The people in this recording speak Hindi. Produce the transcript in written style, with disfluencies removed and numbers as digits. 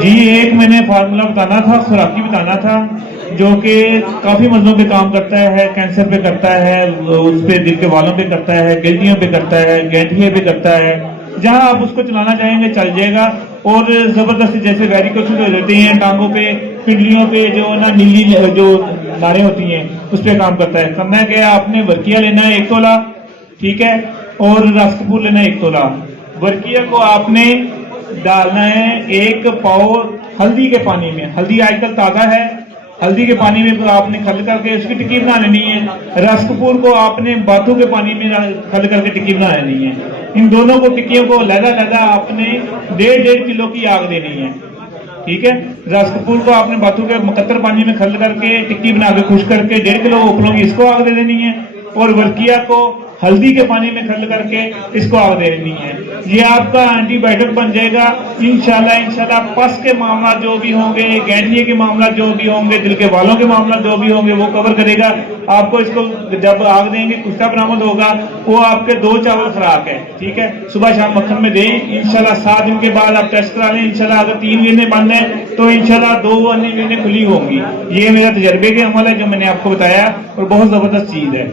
जी, एक मैंने फार्मूला बताना था, खुराकी बताना था, जो कि काफी मर्जों पे काम करता है। कैंसर पे करता है, उस पे दिल के वालों पे करता है, गिल्टियों पे करता है, गैंठिए पे करता है। जहां आप उसको चलाना चाहेंगे चल जाएगा। और जबरदस्त जैसे वेरिकोसिस हो जाती हैं टांगों पे, पिंडलियों पे, जो ना नीली जो नारें होती हैं, उस पे काम करता है। करना क्या है, आपने वर्किया लेना है 1 तोला, ठीक है, और रस कपूर लेना है 1 तोला। वर्किया को आपने डालना है 1 पाव हल्दी के पानी में। हल्दी आजकल ताजा है, हल्दी के पानी में आपने खल करके उसकी टिक्की बना लेनी है। रस कपूर को आपने बाथू के पानी में खल करके टिक्की बना लेनी है। इन दोनों को टिक्कियों को लगा आपने 1.5 किलो की आग देनी है, ठीक है। रस कपूर को आपने बाथू के मुकद्दर पानी में खल करके टिक्की बना के खुश करके 1.5 किलो उपलों की इसको आग दे देनी है। और वर्किया को हल्दी के पानी में खल करके इसको आग दे देनी है। ये आपका एंटीबायोटिक बन जाएगा इंशाल्लाह। पस के मामला जो भी होंगे, गैंठिए के मामला जो भी होंगे, दिल के वालों के मामला जो भी होंगे, वो कवर करेगा। आपको इसको जब आग देंगे कुश्ता बरामद होगा, वो आपके 2 चावल खुराक है, ठीक है। सुबह शाम मक्खन में दें इंशाल्लाह। 7 दिन के बाद आप टेस्ट करा लें इंशाल्लाह। अगर 3 गिरने बंद है तो इंशाल्लाह 2 अन्य गिरने खुली होंगी। ये मेरा तजर्बे के अमल है जो मैंने आपको बताया, और बहुत जबरदस्त चीज है।